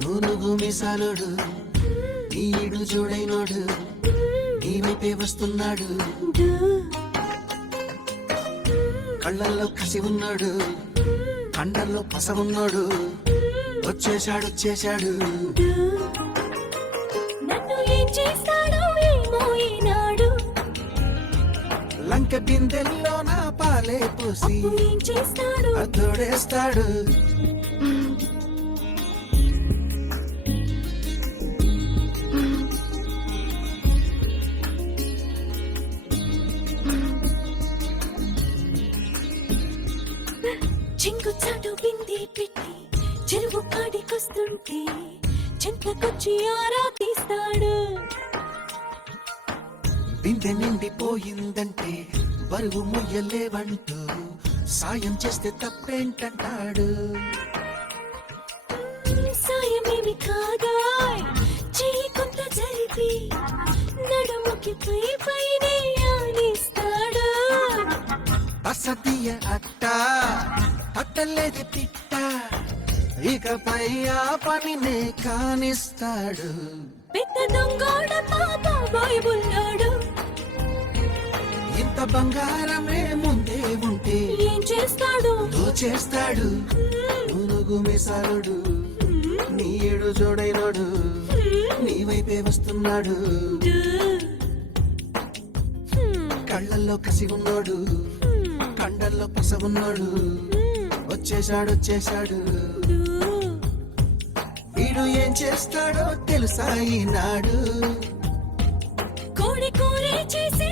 నూనుగు మిసాలుడు ఈడు చూడైనోడు నీ వైపే వస్తున్నాడు కళ్ళల్లో కసి ఉన్నాడు కండల్లో పస ఉన్నాడు వచ్చేశాడు నన్ను ఏం చేస్తాడో ఏమో ఈనాడు లంక బిందెల్లో నా పాలే పోసి ఏం చేస్తాడు అతోడేస్తాడు చింగు చాటు బింది పెట్టి చెరువు కాడికొస్తుంటే చింతకొచ్చి ఆరా తీస్తాడు బిందె నిండిపోయిందంటే బరువు ముయ్యలేవంటూ సాయం చేస్తే తప్పేంటంటాడు సాయమేమి కాదా చెయ్యి కొంత జరిపి నడుముకి పైనే ఆనిస్తాడు అసతీయ అట్టలేదు పిట్ట ఇకపై ఆ పనినే కానిస్తాడు పెద్ద దొంగోడ బాబాయ్ బుల్లోడు ఇంత బంగారమే ముందే ఉంటే ఏం చేస్తాడు దోచేస్తాడు నూనుగు మిసాలుడు నీడు జోడైనోడు నీ వైపే వస్తున్నాడు కళ్ళల్లో కసి ఉన్నాడు కండల్లో పస ఉన్నాడు వచ్చేశాడు వీడు ఏం చేస్తాడో తెలుసా ఈనాడు కోడి కూరే చేసే